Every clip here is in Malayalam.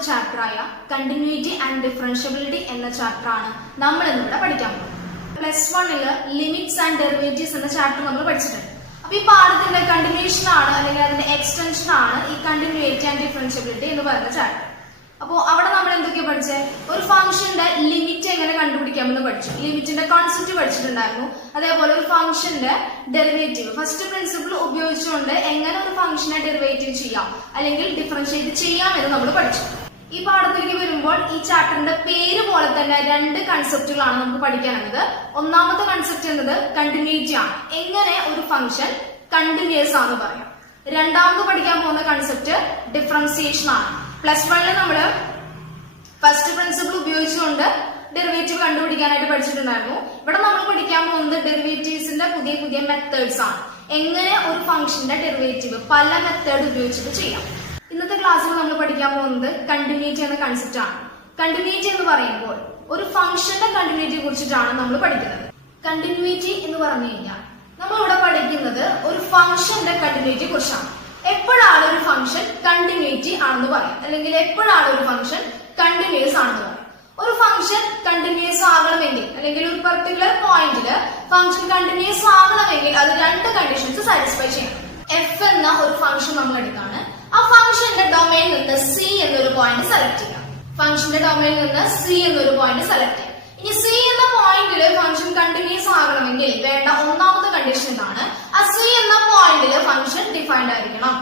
രണ്ടാമത്തെ ചാപ്റ്ററായ കണ്ടിന്യൂറ്റി ആൻഡ് ഡിഫറൻഷ്യബിലിറ്റി എന്ന ചാപ്റ്ററാണ് നമ്മൾ ഇന്നിവിടെ പഠിക്കാൻ പോകുന്നത്. +1 ലിമിറ്റ്സ് ആൻഡ് ഡെറിവേറ്റീവ്സ് എന്ന ചാപ്റ്റർ നമ്മൾ പഠിച്ചിട്ടുണ്ട്. അപ്പൊ ഈ പാഠത്തിന്റെ കണ്ടിന്യൂഷൻ ആണ് അല്ലെങ്കിൽ അതിന്റെ എക്സ്റ്റൻഷൻ ആണ് ഈ കണ്ടിന്യൂറ്റി ആൻഡ് ഡിഫറൻഷ്യബിലിറ്റി എന്ന് പറയുന്ന ചാപ്റ്റർ. അപ്പോൾ അവിടെ നമ്മൾ എന്തൊക്കെയാ പഠിച്ചത്? ഒരു ഫംഗ്ഷന്റെ ലിമിറ്റ് എങ്ങനെ കണ്ടുപിടിക്കാമെന്ന് പഠിച്ചു, ലിമിറ്റിന്റെ കോൺസെപ്റ്റ് പഠിച്ചിട്ടുണ്ടായിരുന്നു. അതേപോലെ ഒരു ഫംഗ്ഷന്റെ ഡെറിവേറ്റീവ് ഫസ്റ്റ് പ്രിൻസിപ്പിൾ ഉപയോഗിച്ചുകൊണ്ട് എങ്ങനെ ഒരു ഫംഗ്ഷനെ ഡെറിവേറ്റീവ് ചെയ്യാം അല്ലെങ്കിൽ ഡിഫറൻഷിയേറ്റ് ചെയ്യാം എന്ന് നമ്മൾ പഠിച്ചു. ഈ പാഠത്തിലേക്ക് വരുമ്പോൾ ഈ ചാപ്റ്ററിന്റെ പേര് പോലെ തന്നെ രണ്ട് കൺസെപ്റ്റുകളാണ് നമുക്ക് പഠിക്കാനുള്ളത്. ഒന്നാമത്തെ കൺസെപ്റ്റ് എന്നത് കണ്ടിന്യൂറ്റി ആണ്, എങ്ങനെ ഒരു ഫംഗ്ഷൻ കണ്ടിന്യൂസ് ആണെന്ന് പറയാം. രണ്ടാമത് പഠിക്കാൻ പോകുന്ന കൺസെപ്റ്റ് ഡിഫറൻസിയേഷൻ ആണ്. +1 നമ്മള് ഫസ്റ്റ് പ്രിൻസിപ്പിൾ ഉപയോഗിച്ചുകൊണ്ട് ഡെറിവേറ്റീവ് കണ്ടുപിടിക്കാനായിട്ട് പഠിച്ചിട്ടുണ്ടായിരുന്നു. ഇവിടെ നമ്മൾ പഠിക്കാൻ പോകുന്നത് ഡെറിവേറ്റീവ്സിന്റെ പുതിയ പുതിയ മെത്തേഡ്സ് ആണ്. എങ്ങനെ ഒരു ഫംഗ്ഷന്റെ ഡെറിവേറ്റീവ് പല മെത്തേഡ് ഉപയോഗിച്ചിട്ട് ചെയ്യാം. ഇന്നത്തെ ക്ലാസ്സിൽ നമ്മൾ പഠിക്കാൻ പോകുന്നത് കണ്ടിന്യൂറ്റി എന്ന കൺസെപ്റ്റ് ആണ്. കണ്ടിന്യൂറ്റി എന്ന് പറയുമ്പോൾ ഒരു ഫംഗ്ഷന്റെ കണ്ടിന്യൂറ്റിയെ കുറിച്ചിട്ടാണ് നമ്മൾ പഠിക്കുന്നത്. കണ്ടിന്യൂറ്റി എന്ന് പറഞ്ഞു കഴിഞ്ഞാൽ നമ്മൾ ഇവിടെ പഠിക്കുന്നത് ഒരു ഫംഗ്ഷന്റെ കണ്ടിന്യൂറ്റിയെ കുറിച്ചാണ്. എപ്പോഴാണ് ഒരു ഫംഗ്ഷൻ കണ്ടിന്യൂറ്റി ആണെന്ന് പറയാം, അല്ലെങ്കിൽ എപ്പോഴാണ് ഒരു ഫംഗ്ഷൻ കണ്ടിന്യൂസ് ആണെന്ന് പറയാം. ഒരു ഫംഗ്ഷൻ കണ്ടിന്യൂസ് ആകണമെങ്കിൽ അല്ലെങ്കിൽ ഒരു പെർട്ടിക്കുലർ പോയിന്റില് ഫംഗ്ഷൻ കണ്ടിന്യൂസ് ആകണമെങ്കിൽ അത് രണ്ട് കണ്ടീഷൻസ് സാറ്റിസ്ഫൈ ചെയ്യണം. എഫ് എന്ന ഒരു ഫംഗ്ഷൻ നമ്മൾ എടുക്കാണ്. ആ ഫംഗ്ഷന്റെ ഡൊമൈനിൽ നിന്ന് സി എന്നൊരു പോയിന്റ് സെലക്ട് ചെയ്യാം. ഫംഗ്ഷന്റെ ഡൊമൈനിൽ നിന്ന് സി എന്നൊരു പോയിന്റ് സെലക്ട് ചെയ്യാം. ഇനി സി എന്ന പോയിന്റില് ഫംഗ്ഷൻ കണ്ടിന്യൂസ് ആകണമെങ്കിൽ വേണ്ട ഒന്നാമത്തെ കണ്ടീഷൻ എന്താണ്? ആ സി എന്ന പോയിന്റില് ഫംഗ്ഷൻ ഡിഫൈൻഡ് ആയിരിക്കണം.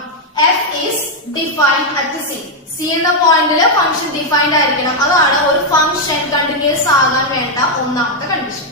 F is defined at C. C എന്ന പോയിന്റില് ഫംഗ്ഷൻ ഡിഫൈൻഡ് ആയിരിക്കണം. അതാണ് ഒരു ഫംഗ്ഷൻ കണ്ടിന്യൂസ് ആകാൻ വേണ്ട ഒന്നാമത്തെ കണ്ടീഷൻ.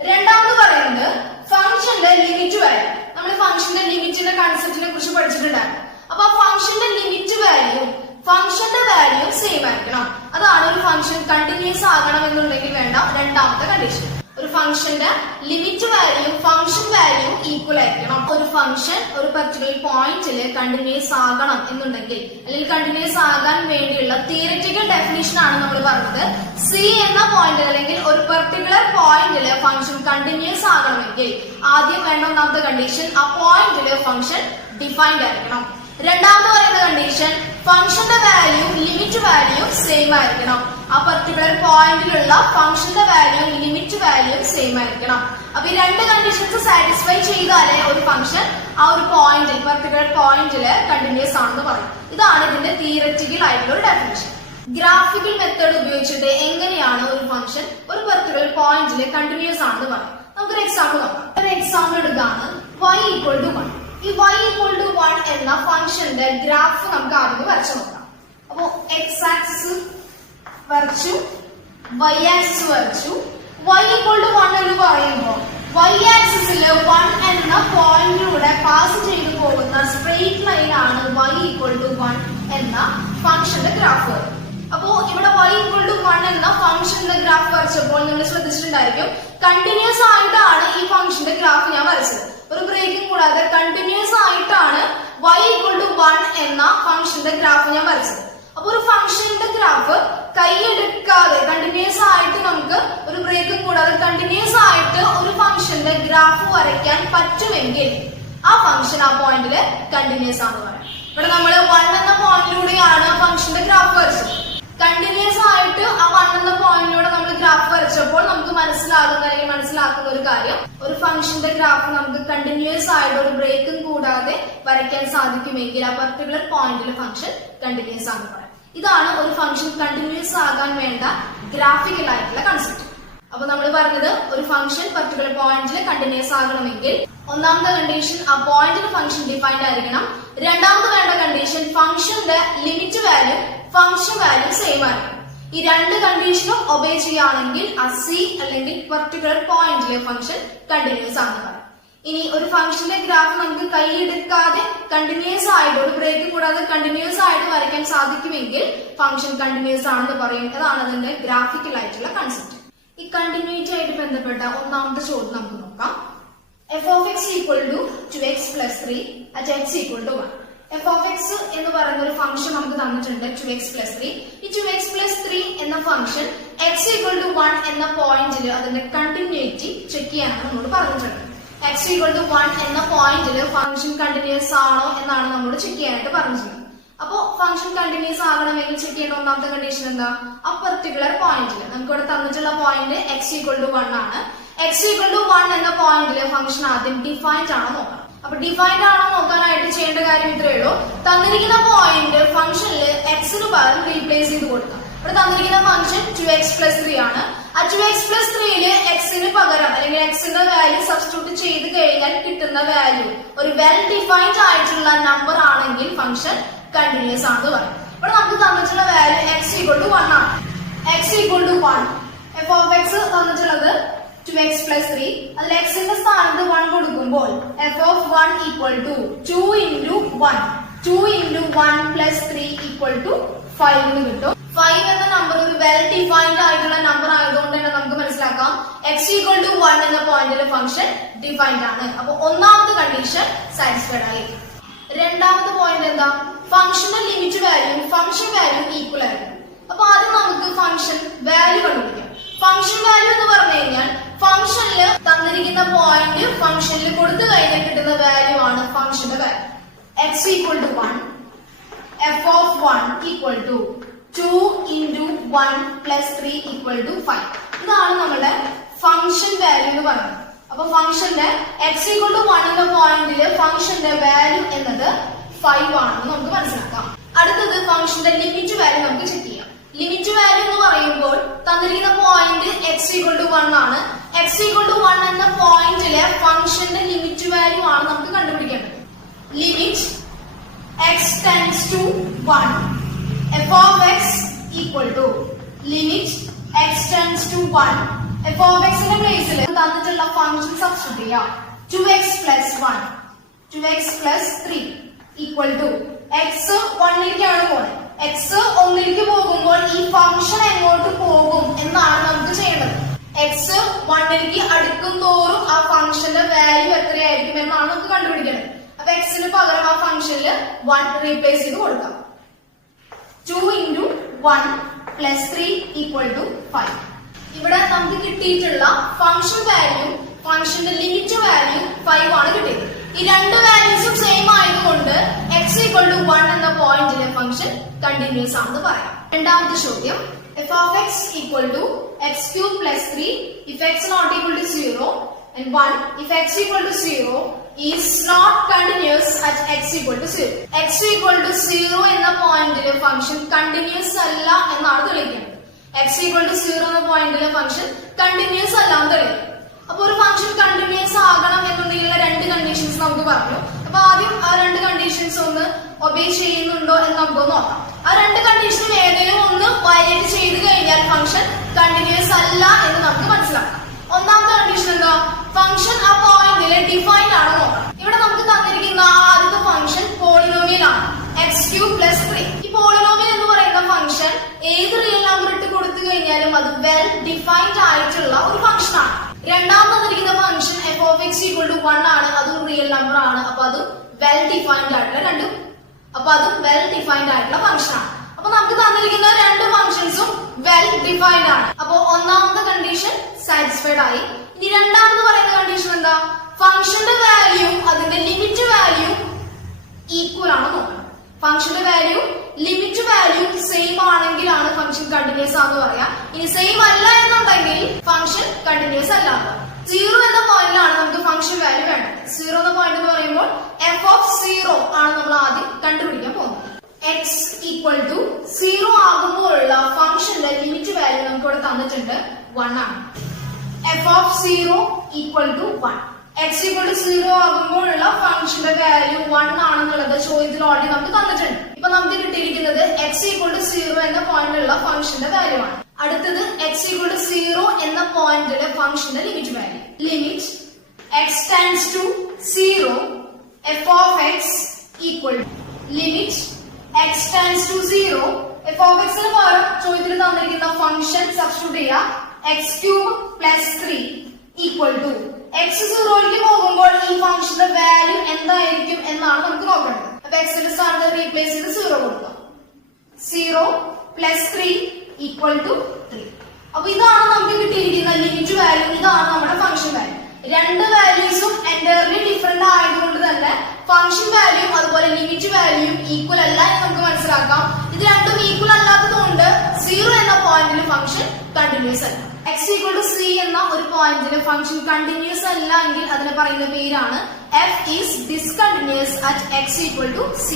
രണ്ടാമത് പറയുന്നത് ഫംഗ്ഷന്റെ ലിമിറ്റ് വാല്യൂ. നമ്മൾ ഫംഗ്ഷന്റെ ലിമിറ്റിന്റെ കൺസെപ്റ്റിനെ കുറിച്ച് പഠിച്ചിട്ടുണ്ടായിരുന്നു. അപ്പൊ ആ ഫംഗ്ഷന്റെ ലിമിറ്റ് വാല്യൂ ഫംഗ്ഷന്റെ വാല്യൂ സെയിം ആയിരിക്കണം. അതാണ് ഒരു ഫംഗ്ഷൻ കണ്ടിന്യൂസ് ആകണം എന്നുണ്ടെങ്കിൽ വേണ്ട രണ്ടാമത്തെ കണ്ടീഷൻ. ഒരു ഫംഗ്ഷന്റെ limit value function value equal ആയിരിക്കണം. ഒരു ഫംഗ്ഷൻ ഒരു പർട്ടിക്കുലർ പോയിന്റിൽ കണ്ടിന്യൂസ് ആകണം എന്നുണ്ടെങ്കിൽ അല്ലെങ്കിൽ കണ്ടിന്യൂസ് ആകാൻ വേണ്ടിയുള്ള തിയററ്റിക്കൽ ഡെഫിനിഷൻ ആണ് നമ്മൾ പറഞ്ഞത്. സി എന്ന പോയിന്റിൽ അല്ലെങ്കിൽ ഒരു പെർട്ടിക്കുലർ പോയിന്റിൽ ഫംഗ്ഷൻ കണ്ടിന്യൂസ് ആകണമെങ്കിൽ ആദ്യം വേണ്ട ഒന്നാമത്തെ കണ്ടീഷൻ ആ പോയിന്റിൽ ഫംഗ്ഷൻ ഡിഫൈൻഡ് ആയിരിക്കണം. രണ്ടാമത് പറയുന്ന കണ്ടീഷൻ ഫംഗ്ഷന്റെ വാല്യൂ ലിമിറ്റ് വാല്യൂ സെയിം ആയിരിക്കണം. ആ പർട്ടിക്കുലർ പോയിന്റിലുള്ള ഫംഗ്ഷന്റെ വാല്യൂ ലിമിറ്റ് വാല്യൂ സെയിം ആയിരിക്കണം. അപ്പൊ ഈ രണ്ട് കണ്ടീഷൻസ് സാറ്റിസ്ഫൈ ചെയ്താലേ ഒരു ഫംഗ്ഷൻ ആ ഒരു പോയിന്റിൽ പർട്ടിക്കുലർ പോയിന്റില് കണ്ടിന്യൂസ് ആണെന്ന് പറയും. ഇതാണ് ഇതിന്റെ തിയററ്റിക്കൽ ആയിട്ടുള്ള ഒരു ഡെഫിനിഷൻ. ഗ്രാഫിക്കൽ മെത്തേഡ് ഉപയോഗിച്ചിട്ട് എങ്ങനെയാണ് ഒരു ഫംഗ്ഷൻ ഒരു പർട്ടിക്കുലർ പോയിന്റിൽ കണ്ടിന്യൂസ് ആണെന്ന് പറയും. നമുക്കൊരു എക്സാമ്പിൾ നോക്കാം. ഒരു എക്സാമ്പിൾ എടുക്കുകയാണ് y = 1. ഈ y = 1 എന്ന ഫംഗ്ഷന്റെ ഗ്രാഫ് നമുക്ക് ആദ്യം വരച്ചു നോക്കാം. അപ്പോ x ആക്സിസ് വരച്ചു, y ആക്സിസ് വരച്ചു. y = 1 എന്ന് പറയുമ്പോൾ y ആക്സിസിൽ 1 എന്ന പോയിന്റിലൂടെ പാസ് ചെയ്തു പോകുന്ന സ്ട്രെയിറ്റ് ലൈൻ ആണ് y = 1 എന്ന ഫംഗ്ഷന്റെ ഗ്രാഫ്. അപ്പോ ഇവിടെ y = 1 എന്ന ഫംഗ്ഷന്റെ ഗ്രാഫ് വരച്ചപ്പോൾ നിങ്ങൾ ശ്രദ്ധിച്ചിട്ടുണ്ടായിരിക്കും കണ്ടിന്യൂസ് ആയിട്ടാണ് ഈ ഫംഗ്ഷന്റെ ഗ്രാഫ് ഞാൻ വരച്ചത്. ഒരു ബ്രേക്കിംഗ് കൂടാതെ കണ്ടിന്യൂസ് ആയിട്ടാണ് y = 1 എന്ന ഫംഗ്ഷന്റെ ഗ്രാഫ് ഞാൻ വരച്ചത്. അപ്പൊ ഒരു ഫംഗ്ഷന്റെ ഗ്രാഫ് കൈയെടുക്കാതെ കണ്ടിന്യൂസ് ആയിട്ട് നമുക്ക് ഒരു ബ്രേക്കിംഗ് കൂടാതെ കണ്ടിന്യൂസ് ആയിട്ട് ഒരു ഫംഗ്ഷന്റെ ഗ്രാഫ് വരയ്ക്കാൻ പറ്റുമെങ്കിൽ ആ ഫംഗ്ഷൻ ആ പോയിന്റില് കണ്ടിന്യൂസ് ആണെന്ന് പറയാം. ഇവിടെ നമ്മൾ 1 എന്ന പോയിന്റിലൂടെയാണ് ഫംഗ്ഷന്റെ ഗ്രാഫ് വരച്ചത്. കണ്ടിന്യൂസ് ആയിട്ട് ആ 1 എന്ന പോയിന്റിലൂടെ നമ്മൾ ഗ്രാഫ് വരച്ചപ്പോൾ നമുക്ക് മനസ്സിലാക്കുന്ന ഒരു കാര്യം, ഒരു ഫംഗ്ഷന്റെ ഗ്രാഫ് നമുക്ക് കണ്ടിന്യൂസ് ആയിട്ട് ഒരു ബ്രേക്കും കൂടാതെ വരയ്ക്കാൻ സാധിക്കുമെങ്കിൽ ആ പർട്ടിക്കുലർ പോയിന്റിൽ ഫംഗ്ഷൻ കണ്ടിന്യൂസ് ആണെന്ന് പറയാം. ഇതാണ് ഒരു ഫംഗ്ഷൻ കണ്ടിന്യൂസ് ആകാൻ വേണ്ട ഗ്രാഫിക്കൽ ആയിട്ടുള്ള കൺസെപ്റ്റ്. അപ്പൊ നമ്മൾ പറഞ്ഞത് ഒരു ഫംഗ്ഷൻ പർട്ടിക്കുലർ പോയിന്റിൽ കണ്ടിന്യൂസ് ആകണമെങ്കിൽ ഒന്നാമത്തെ കണ്ടീഷൻ ആ പോയിന്റിൽ ഫംഗ്ഷൻ ഡിഫൈൻഡ് ആയിരിക്കണം. രണ്ടാമത് വേണ്ട കണ്ടീഷൻ ഫംഗ്ഷന്റെ limit value function value same ആയിരിക്കണം. ഈ രണ്ട് കണ്ടീഷനും ഒബേ ചെയ്യുകയാണെങ്കിൽ ആ സി അല്ലെങ്കിൽ പർട്ടിക്കുലർ പോയിന്റിലെ ഫംഗ്ഷൻ കണ്ടിന്യൂസ് ആണെന്ന് പറയും. ഇനി ഒരു ഫംഗ്ഷന്റെ ഗ്രാഫ് നമുക്ക് കൈയെടുക്കാതെ കണ്ടിന്യൂസ് ആയിട്ട് ഒരു ബ്രേക്ക് കൂടാതെ കണ്ടിന്യൂസ് ആയിട്ട് വരയ്ക്കാൻ സാധിക്കുമെങ്കിൽ ഫംഗ്ഷൻ കണ്ടിന്യൂസ് ആണെന്ന് പറയും. അതാണ് അതിന്റെ ഗ്രാഫിക്കൽ ആയിട്ടുള്ള കൺസെപ്റ്റ്. ഈ കണ്ടിന്യൂറ്റി ആയിട്ട് ബന്ധപ്പെട്ട ഒന്നാമത്തെ ചോദ്യം നമുക്ക് നോക്കാം. f of x = 2x + 3 at x = 1. f of x എന്ന് പറയുന്ന ഒരു ഫംഗ്ഷൻ നമുക്ക് തന്നിട്ടുണ്ട് 2x + 3. ഈ 2x + 3 എന്ന ഫംഗ്ഷൻ x = 1 എന്ന പോയിന്റിൽ അതിന്റെ കണ്ടിന്യൂറ്റി ചെക്ക് ചെയ്യാനാണ് നമ്മൾ പറഞ്ഞിട്ടുണ്ട്. x = 1 എന്ന പോയിന്റിൽ ഫംഗ്ഷൻ കണ്ടിന്യൂസ് ആണോ എന്നാണ് നമ്മൾ ചെക്ക് ചെയ്യാനായിട്ട് പറഞ്ഞിട്ടുള്ളത്. അപ്പോ ഫംഗ്ഷൻ കണ്ടിന്യൂസ് ആകണമെങ്കിൽ ചെക്ക് ചെയ്യേണ്ട ഒന്നാമത്തെ കണ്ടീഷൻ എന്താ? ആ പെർട്ടിക്കുലർ പോയിന്റിൽ നമുക്ക് ഇവിടെ തന്നിട്ടുള്ള പോയിന്റ് x=1 ആണ്. x=1 എന്ന പോയിന്റിൽ ഫംഗ്ഷൻ ആദ്യം ഡിഫൈൻഡ് ആണോ നോക്കണം. അപ്പൊ ഡിഫൈൻഡ് ആണോ നോക്കാനായിട്ട് ചെയ്യേണ്ട കാര്യം ഇത്രയേ ഉള്ളൂ. തന്നിരിക്കുന്ന പോയിന്റ് ഫംഗ്ഷനിൽ എക്സിന് പകരം റീപ്ലേസ് ചെയ്ത് കൊടുക്കാം. ഇവിടെ തന്നിരിക്കുന്ന ഫംഗ്ഷൻ 2x+3 ആണ്. ആ 2x+3 എക്സിന് പകരം അല്ലെങ്കിൽ എക്സിന്റെ വാല്യൂ സബ്സ്റ്റിറ്റ്യൂട്ട് ചെയ്ത് കഴിഞ്ഞാൽ കിട്ടുന്ന വാല്യൂ ഒരു വെൽ ഡിഫൈൻഡ് ആയിട്ടുള്ള നമ്പർ ആണെങ്കിൽ ഫംഗ്ഷൻ കണ്ടിന്യൂസ് ആണെന്ന് പറയും. ഇവിടെ നമുക്ക് തന്നിട്ടുള്ള വാല്യൂ x=1 ആണ്. x=1 f(x) തന്നിട്ടുള്ളത് 2x+3. അതിൽ എക്സിന്റെ സ്ഥാനത്ത് 1 കൊടുക്കുമ്പോൾ f(1) = 2 × 1 2 × 1 + 3 = 5 എന്ന് കിട്ടും. 5 എന്ന നമ്പർ ഒരു വെൽ ഡിഫൈൻഡ് ആയിട്ടുള്ള നമ്പർ ആയതുകൊണ്ട് തന്നെ നമുക്ക് മനസ്സിലാക്കാം x=1 എന്ന പോയിന്റിലെ ഫംഗ്ഷൻ ഡിഫൈൻഡ് ആണ്. അപ്പൊ ഒന്നാമത്തെ കണ്ടീഷൻ സാറ്റിസ്ഫൈഡ് ആയി. രണ്ടാമത്തെ പോയിന്റ് എന്താ? ഫംഗ്ഷന്റെ limit value function value equal ആയിരുന്നു. അപ്പൊ ആദ്യം നമുക്ക് ഫംഗ്ഷൻ വാല്യൂ കണ്ടുപിടിക്കാം. ഫംഗ്ഷൻ വാല്യൂ എന്ന് പറഞ്ഞു കഴിഞ്ഞാൽ ഫംഗ്ഷനിൽ തന്നിരിക്കുന്ന പോയിന്റ് ഫംഗ്ഷനിൽ കൊടുത്തു കഴിഞ്ഞാൽ കിട്ടുന്ന വാല്യൂ ആണ് ഫംഗ്ഷന്റെ വാല്യൂ. x=1 f(1) = 2 × 1 + 3 = 5. ഇതാണ് നമ്മുടെ ഫംഗ്ഷൻ വാല്യൂ എന്ന് പറയുന്നത്. അപ്പൊ ഫംഗ്ഷന്റെ x=1 എന്ന പോയിന്റില് ഫംഗ്ഷന്റെ വാല്യൂ എന്നത് 5 ആണെന്ന് നമുക്ക് മനസ്സിലാക്കാം. അടുത്തത് ഫംഗ്ഷന്റെ ലിമിറ്റ് വാല്യൂ നമുക്ക് ചെക്ക് ചെയ്യാം. ലിമിറ്റ് വാല്യൂ എന്ന് പറയുമ്പോൾ തന്നിരിക്കുന്ന പോയിന്റ് x=1 ആണ്. x=1 എന്ന പോയിന്റിലെ ഫംഗ്ഷന്റെ ലിമിറ്റ് വാല്യൂ ആണ് നമുക്ക് കണ്ടുപിടിക്കേണ്ടത്. Limit x → 1 f(x) = limit x → 1 f(x) ന്റെ പ്ലേസിൽ തന്നിട്ടുള്ള ഫംഗ്ഷൻ സബ്സ്റ്റിറ്റ്യൂട്ട് ചെയ്യാം. 2x+1 2x+3 = x 1ലേക്കാണ് പോകുന്നത്. x 1ലേക്ക് പോകുമ്പോൾ ഈ ഫംഗ്ഷൻ എങ്ങോട്ട് പോകും എന്നാണ് നമുക്ക് ചെയ്യേണ്ടത്. x 1ലേക്ക് അടുക്കും തോറും ആ ഫംഗ്ഷന്റെ വാല്യൂ എത്രയായിരിക്കും എന്നാണ് നമുക്ക് കണ്ടുപിടിക്കേണ്ടത്. അപ്പൊ x ന് പകരം ആ ഫംഗ്ഷനിൽ 1 റീപ്ലേസ് ചെയ്ത് കൊടുക്കാം. 2 × 1 + 3 = 5. ഇവിടെ നമുക്ക് കിട്ടിയിട്ടുള്ള ഫംഗ്ഷൻ വാല്യൂ ഫംഗ്ഷന്റെ ലിമിറ്റ് വാല്യൂ 5 ആണ് കിട്ടിയത്. ഈ രണ്ട് വാല്യൂസും സെയിം ആയതുകൊണ്ട് x=1 എന്ന പോയിന്റിലെ ഫംഗ്ഷൻ കണ്ടിന്യൂസ് ആണെന്ന് പറയാം. രണ്ടാമത്തെ ചോദ്യം f(x) = x³ + 3 if x ≠ 0 and 1 if x = 0 is not continuous at x=0. x=0 എന്ന പോയിന്റിലെ ഫംഗ്ഷൻ കണ്ടിന്യൂസ് അല്ല എന്നാണ് തെളിയിക്കുന്നത്. x=0 എന്ന പോയിന്റിലെ ഫംഗ്ഷൻ കണ്ടിന്യൂസ് അല്ല എന്ന് തെളിയിക്കും. അപ്പൊ ഒരു ഫംഗ്ഷൻ കണ്ടിന്യൂസ് ആകണം എന്നുണ്ടെങ്കിൽ രണ്ട് കണ്ടീഷൻസ് നമുക്ക് പറഞ്ഞു. അപ്പൊ ആദ്യം ആ രണ്ട് കണ്ടീഷൻസ് ഒന്ന് ഒബേ ചെയ്യുന്നുണ്ടോ എന്ന് നമുക്ക് നോക്കാം. ആ രണ്ട് കണ്ടീഷനും ഏതെങ്കിലും ഒന്ന് വയലേറ്റ് ചെയ്ത് കഴിഞ്ഞാൽ ഫംഗ്ഷൻ കണ്ടിന്യൂസ് അല്ല എന്ന് നമുക്ക് മനസ്സിലാക്കാം. ഒന്നാമത്തെ കണ്ടീഷൻ എന്താ? ഫംഗ്ഷൻ ആ പോയിന്റിലെ ഡിഫൈൻഡ് ആണോ നോക്കണം. ഇവിടെ നമുക്ക് തന്നിരിക്കുന്ന ആദ്യത്തെ ഫംഗ്ഷൻ പോളിനോമിയൽ ആണ് x³ + 3. ഈ പോളിനോമിയൽ എന്ന് പറയുന്ന ഫംഗ്ഷൻ ഏത് റിയൽ നമ്പർ ഇട്ട് കൊടുത്തു കഴിഞ്ഞാലും അത് വെൽ ഡിഫൈൻഡ് ആയിട്ടുള്ള ഒരു ഫംഗ്ഷൻ ആണ്. രണ്ടാമത് തന്നിരിക്കുന്ന ഫംഗ്ഷൻ f(x) = 1 ആണ്. അതും റിയൽ നമ്പർ ആണ്. അപ്പൊ അത് വെൽ ഡിഫൈൻഡ് ആയിട്ടുള്ള രണ്ടും ഫംഗ്ഷൻ ആണ്. അപ്പൊ നമുക്ക് തന്നിരിക്കുന്ന രണ്ട് ഫംഗ്ഷൻസും വെൽ ഡിഫൈൻഡ് ആണ്. അപ്പൊ ഒന്നാമത്തെ കണ്ടീഷൻ സാറ്റിസ്ഫൈഡ് ആയി. ഇനി രണ്ടാമത് പറയുന്ന കണ്ടീഷൻ എന്താ? ഫംഗ്ഷന്റെ വാല്യൂ അതിന്റെ ലിമിറ്റ് വാല്യൂ ഈക്വൽ ആണ് നോക്കണം. ഫംഗ്ഷന്റെ വാല്യൂ ലിമിറ്റ് വാല്യൂ സെയിം ആണെങ്കിലാണ് ഫംഗ്ഷൻ കണ്ടിന്യൂസ് ആണെന്ന് പറയാം. ഇനി സെയിം അല്ല എന്നുണ്ടെങ്കിൽ ഫംഗ്ഷൻ കണ്ടിന്യൂസ് അല്ല. 0 എന്ന പോയിന്റിലാണ് നമുക്ക് ഫംഗ്ഷൻ വാല്യൂ വേണ്ടത്. 0 എന്ന പോയിന്റ് എന്ന് പറയുമ്പോൾ f(0) ആണ് നമ്മൾ ആദ്യം കണ്ടുപിടിക്കാൻ പോകുന്നത്. x=0 ആകുമ്പോഴുള്ള ഫംഗ്ഷന്റെ ലിമിറ്റ് വാല്യൂ നമുക്ക് ഇവിടെ തന്നിട്ടുണ്ട് 1 ആണ്. f(0) = 1. x=0 ആകുമ്പോഴുള്ള ഫംഗ്ഷന്റെ വാല്യൂ 1 ആണെന്നുള്ളത് ചോദ്യത്തിൽ ഓൾറെഡി നമുക്ക് തന്നിട്ടുണ്ട്. ഇപ്പൊ നമുക്ക് കിട്ടിയിരിക്കുന്നത് x=0 എന്ന പോയിന്റിലുള്ള ഫംഗ്ഷന്റെ വാല്യൂ ആണ്. അടുത്തത് x=0 എന്ന പോയിന്റിലെ ഫംഗ്ഷന്റെ limit value. Limit x → 0 f(x) limit x → 0 f(x) ന് പകരം ചോദ്യത്തിൽ തന്നിരിക്കുന്ന ഫംഗ്ഷൻ സബ്സ്റ്റിറ്റ്യൂട്ട് ചെയ്യുക. x³ + 3 x 0ലേക്ക് പോകുമ്പോൾ ഈ ഫംഗ്ഷന്റെ വാല്യൂ എന്തായിരിക്കും എന്നാണ് നമുക്ക് നോക്കേണ്ടത്. അപ്പൊ x ന്റെ സ്ഥാനത്ത് റീപ്ലേസ് ചെയ്ത് 0 കൊടുക്കുക. 0 + 3 = 3. അപ്പൊ ഇതാണ് നമുക്ക് കിട്ടിയിരിക്കുന്ന ലിമിറ്റ് വാല്യൂ. ഇതാണ് നമ്മുടെ ഫംഗ്ഷൻ വാല്യൂ. രണ്ട് വാല്യൂസും എൻറ്റയർലി ഡിഫറെന്റ് ആയതുകൊണ്ട് തന്നെ ഫംഗ്ഷൻ വാല്യൂ അതുപോലെ ലിമിറ്റ് വാല്യൂ ഈക്വൽ അല്ല എന്ന് നമുക്ക് മനസ്സിലാക്കാം. ഇത് രണ്ടും ഈക്വൽ അല്ലാത്തതുകൊണ്ട് 0 എന്ന പോയിന്റിൽ ഫംഗ്ഷൻ കണ്ടിന്യൂസ് അല്ല. x = c എന്ന ഒരു പോയിന്റിൽ ഫംഗ്ഷൻ കണ്ടിന്യൂസ് അല്ല എങ്കിൽ അതിനെ പറയുന്ന പേരാണ് f is discontinuous at x = c.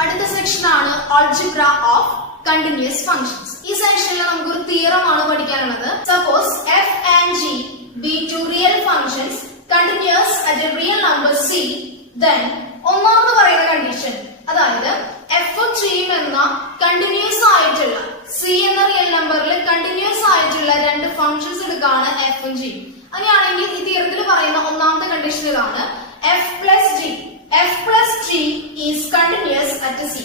അടുത്ത സെക്ഷൻ ആണ് ആൾജിബ്ര ഓഫ് കണ്ടിന്യൂസ് ഫംഗ്ഷൻസ്. ഈ സെക്ഷനിൽ നമുക്ക് ഒരു തിയറം ആണ് പഠിക്കാനുള്ളത്. Suppose f and g be two real functions continuous at a real number c, then ഒന്നാമത് പറയുന്ന കണ്ടീഷൻ, അതായത് f ഉം g ഉം എന്ന കണ്ടിന്യൂസ് ആയിട്ടുള്ള c എന്ന റിയൽ നമ്പറിൽ കണ്ടിന്യൂസ് ആയിട്ടുള്ള രണ്ട് ഫംഗ്ഷൻസ് എടുക്കാണ് f ഉം g. അങ്ങനെയാണെങ്കിൽ ഈ തിയറത്തിൽ പറയുന്ന ഒന്നാമത്തെ കണ്ടീഷൻ ഇതാണ്: f plus g is continuous at c.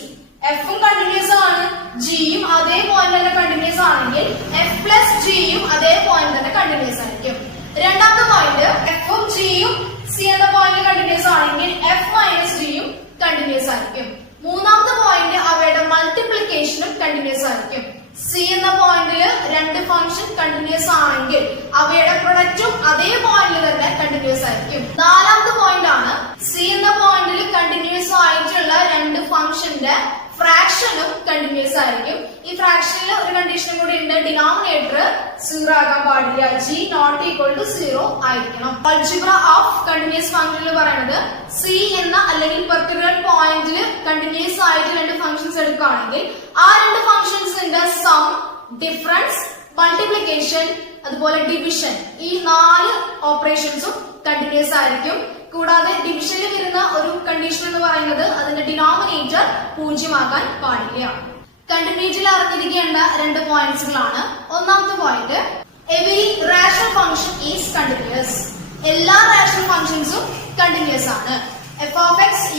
f ഉം കണ്ടിന്യൂസ് ആണ്, g യും അതേ പോയിന്റ് തന്നെ കണ്ടിന്യൂസ് ആണെങ്കിൽ f plus g യും അതേ പോയിന്റ് തന്നെ കണ്ടിന്യൂസ് ആയിരിക്കും. രണ്ടാമത്തെ പോയിന്റ് f ഉം g യും c എന്ന പോയിന്റ് കണ്ടിന്യൂസ് ആണെങ്കിൽ f minus g യും കണ്ടിന്യൂസ് ആയിരിക്കും. മൂന്നാമത്തെ പോയിന്റ് അവയുടെ മൾട്ടിപ്ലിക്കേഷനും കണ്ടിന്യൂസ് ആയിരിക്കും. c എന്ന പോയിന്റിൽ രണ്ട് ഫംഗ്ഷൻ കണ്ടിന്യൂസ് ആണെങ്കിൽ അവയുടെ പ്രൊഡക്റ്റും അതേ പോയിന്റിൽ തന്നെ കണ്ടിന്യൂസ് ആയിരിക്കും. നാലാമത്തെ പോയിന്റ് ആണ് c എന്ന പോയിന്റിൽ കണ്ടിന്യൂസ് ആയിട്ടുള്ള രണ്ട് ഫംഗ്ഷന്റെ ഫ്രാക്ഷനും കണ്ടിന്യൂസ് ആയിരിക്കും. ഈ ഫ്രാക്ഷനിൽ ഒരു കണ്ടീഷനും കൂടി ഉണ്ട്: ഡിനോമിനേറ്റർ 0 ആകാൻ പാടില്ല, g ≠ 0 ആയിരിക്കണം. ആൾജിബ്ര ഓഫ് കണ്ടിന്യൂസ് ഫംഗ്ഷനിൽ പറയുന്നത് c എന്ന അല്ലെങ്കിൽ പെർട്ടിക്കുലർ പോയിന്റിൽ കണ്ടിന്യൂസ് ആയിട്ട് രണ്ട് ഫംഗ്ഷൻസ് എടുക്കുകയാണെങ്കിൽ ആ രണ്ട് ഫംഗ്ഷൻസിന്റെ സം, ഡിഫറൻസ്, മൾട്ടിപ്ലിക്കേഷൻ അതുപോലെ ഡിവിഷൻ, ഈ 4 ഓപ്പറേഷൻസും കണ്ടിന്യൂസ് ആയിരിക്കും. കൂടാതെ ഡിവിഷനിൽ വരുന്ന ഒരു കണ്ടീഷൻ എന്ന് പറയുന്നത് അതിന്റെ ഡിനോമിനേറ്റർ 0 ആകാൻ പാടില്ല. കണ്ടിന്യൂറ്റിയിൽ അറിഞ്ഞിരിക്കേണ്ട രണ്ട് പോയിന്റ്സുകളാണ്. ഒന്നാമത്തെ point: every rational function is continuous. എല്ലാ റാഷണൽ ഫംഗ്ഷൻസും കണ്ടിന്യൂസ് ആണ്. f of x =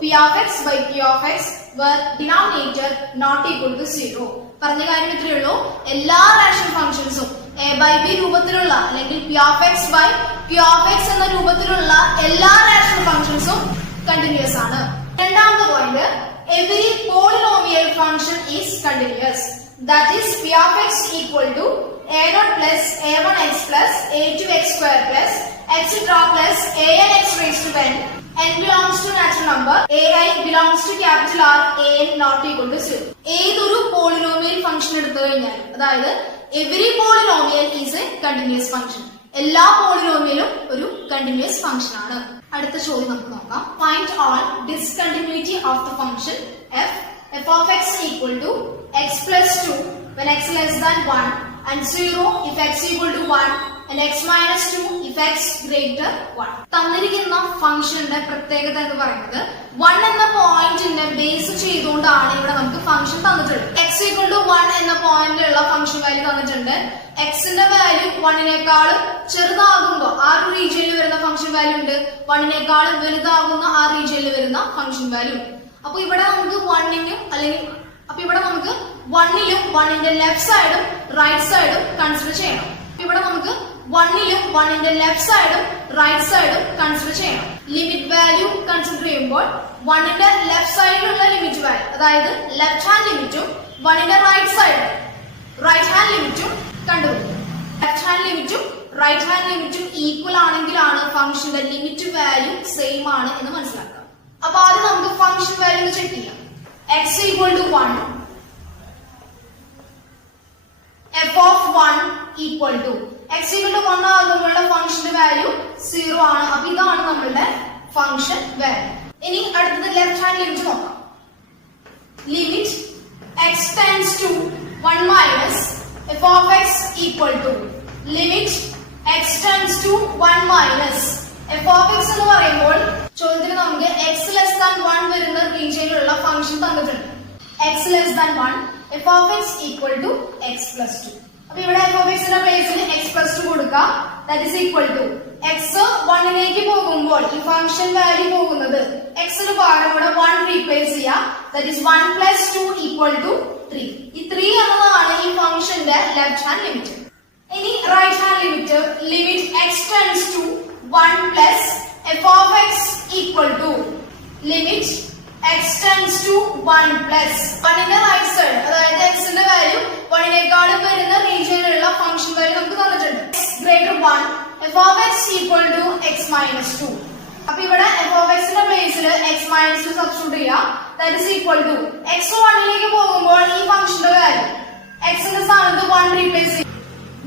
p of x by q of x where denominator not equal to 0. പറഞ്ഞ കാര്യം ഇത്രയേ ഉള്ളൂ. എല്ലാ റാഷണൽ ഫംഗ്ഷൻസും a by b രൂപത്തിലുള്ള അല്ലെങ്കിൽ p of x by q of x എന്ന രൂപത്തിലുള്ള എല്ലാ റാഷണൽ ഫംഗ്ഷൻസും കണ്ടിന്യൂസ് ആണ്. രണ്ടാമത്തെ point: every polynomial function is continuous. That is p of x = a0 plus a1x plus a2x² plus etc plus anx raised to n. n belongs to natural number, ai belongs to capital R, an not equal to 0. ഏതൊരു പോളിനോമിയൽ ഫംഗ്ഷൻ എടുത്തു കഴിഞ്ഞാൽ, അതായത് every polynomial is A continuous function, എല്ലാ പോളിനോമിയലും ഒരു കണ്ടിന്യൂസ് ഫംഗ്ഷൻ ആണ്. അടുത്ത ചോദ്യം നമുക്ക് നോക്കാം. Find all discontinuity of the function f of x = x plus 2 when x less than 1 and 0 if x = 1 and x minus 2 if x greater 1. തന്നിരിക്കുന്ന ഫംഗ്ഷന്റെ പ്രത്യേകത എന്ന് പറയുന്നത് 1 എന്ന പോയിന്റിനെ ബേസ് ചെയ്തുകൊണ്ടാണ് ഇവിടെ നമുക്ക് ഫംഗ്ഷൻ തന്നിട്ടുള്ളത്. x = 1 എന്ന പോയിന്റിലുള്ള ഫംഗ്ഷൻ വാല്യൂ തന്നിട്ടുണ്ട്. x ന്റെ വാല്യൂ 1-നേക്കാളും ചെറുതാകുമ്പോൾ ആ ഒരു റീജിയനിൽ വരുന്ന ഫംഗ്ഷൻ വാല്യൂ ഉണ്ട്, 1-നേക്കാളും വലുതാകുന്ന ആ റീജിയനിൽ വരുന്ന ഫംഗ്ഷൻ വാല്യൂ ഉണ്ട്. അപ്പൊ ഇവിടെ നമുക്ക് 1-നും അല്ലെങ്കിൽ ഇവിടെ നമുക്ക് 1-ലും 1ന്റെ ലെഫ്റ്റ് സൈഡും റൈറ്റ് സൈഡും കൺസിഡർ ചെയ്യണം. ഇവിടെ നമുക്ക് 1-ലും 1ന്റെ ലെഫ്റ്റ് സൈഡും റൈറ്റ് സൈഡും കൺസിഡർ ചെയ്യണം. ലിമിറ്റ് വാല്യൂ കൺസിഡർ ചെയ്യുമ്പോൾ 1ന്റെ ലെഫ്റ്റ് സൈഡിലുള്ള ലിമിറ്റ് വാല്യൂ, അതായത് ലെഫ്റ്റ് ഹാൻഡ് ലിമിറ്റും 1ന്റെ റൈറ്റ് ഹാൻഡ് ലിമിറ്റും കണ്ടുപിടിക്കും. ലെഫ്റ്റ് ഹാൻഡ് ലിമിറ്റും റൈറ്റ് ഹാൻഡ് ലിമിറ്റും ഈക്വൽ ആണെങ്കിലാണ് ഫംഗ്ഷന്റെ ലിമിറ്റ് വാല്യൂ സെയിം ആണ് എന്ന് മനസ്സിലാക്കാം. അപ്പൊ ആദ്യം നമുക്ക് ഫംഗ്ഷൻ വാല്യൂ ചെക്ക് ചെയ്യാം. x = 1, f of 1 = x = 1 ആകുമ്പോഴുള്ള ഫംഗ്ഷന്റെ വാല്യൂ 0 ആണ്. അപ്പൊ ഇതാണ് നമ്മളുടെ ഫംഗ്ഷൻ വാല്യൂ. ഇനി അടുത്തത് ലെഫ്റ്റ് ഹാൻഡ് ലിമിറ്റ് നോക്കാം. Limit x tends to 1 minus f of x = limit x tends to 1 minus f of x എന്ന് പറയുമ്പോൾ ചോദ്യത്തിൽ നമുക്ക് x less than 1 വരുന്ന റീജിയനിലുള്ള ഫംഗ്ഷൻ തന്നിട്ടുണ്ട്. x less than 1 f of x = x plus 2. അപ്പൊ ഇവിടെ f of x ന്റെ പ്ലേസിൽ x plus 2 കൊടുക്കാം. that is equal to x 1-ലേക്ക് പോകുമ്പോൾ ഈ ഫംഗ്ഷൻ വാല്യൂ പോകുന്നത് x ന് പകരം ഇവിടെ 1 റീപ്ലേസ് ചെയ്യാം. that is 1 plus 2 = 3. ഈ 3 എന്നതാണ് ഈ ഫംഗ്ഷന്റെ ലെഫ്റ്റ് ഹാൻഡ് ലിമിറ്റ്. ഇനി right hand limit: limit x tends to 1 plus f of x = limit x tends to 1 plus 1ന്റെ റൈറ്റ് സൈഡ്, അതായത് x ന്റെ വാല്യൂ 1-നേക്കാളും വരുന്ന റീജിയനിലുള്ള ഫംഗ്ഷൻ വാല്യൂ നമുക്ക് തന്നിട്ടുണ്ട്. x greater 1 f of x equal to x minus 2. അപ്പൊ ഇവിടെ f of x ന്റെ പ്ലേസിൽ x minus 2 സബ്സ്റ്റിറ്റ്യൂട്ട് ചെയ്യാം. That is equal to x 1 ലേക്ക് പോകുമ്പോൾ ഈ ഫംഗ്ഷന്റെ വാല്യൂ x ന്റെ സ്ഥാനത്ത് 1 റീപ്ലേസ് ചെയ്യും.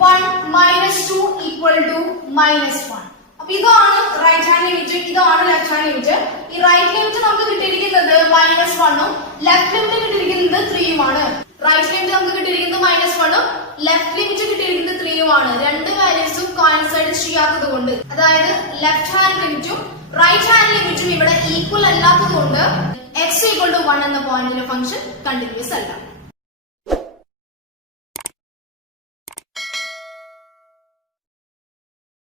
1 minus 2 equal to minus 1. അപ്പൊ ഇതാണ് റൈറ്റ് ഹാൻഡ് ലിമിറ്റ്, ഇതാണ് ലെഫ്റ്റ് ഹാൻഡ് ലിമിറ്റ്. ഈ റൈറ്റ് ലിമിറ്റ് നമുക്ക് കിട്ടിയിരിക്കുന്നത് -1 ഉം ലെഫ്റ്റ് ലിമിറ്റ് കിട്ടിയിരിക്കുന്നത് 3 ഉം ആണ്. റൈറ്റ് ലിമിറ്റ് നമുക്ക് കിട്ടിയിരിക്കുന്നത് -1 ഉം ലെഫ്റ്റ് ലിമിറ്റ് കിട്ടിയിരിക്കുന്നത് 3 ഉം ആണ്. രണ്ട് വാല്യൂസും കോയിൻസൈഡ് ചെയ്യാത്തത് കൊണ്ട്, അതായത് ലെഫ്റ്റ് ഹാൻഡ് ലിമിറ്റും റൈറ്റ് ഹാൻഡ് ലിമിറ്റും ഇവിടെ ഈക്വൽ അല്ലാത്തത് കൊണ്ട് x equal to 1 എന്ന പോയിന്റിലെ ഫംഗ്ഷൻ കണ്ടിന്യൂസ് അല്ല.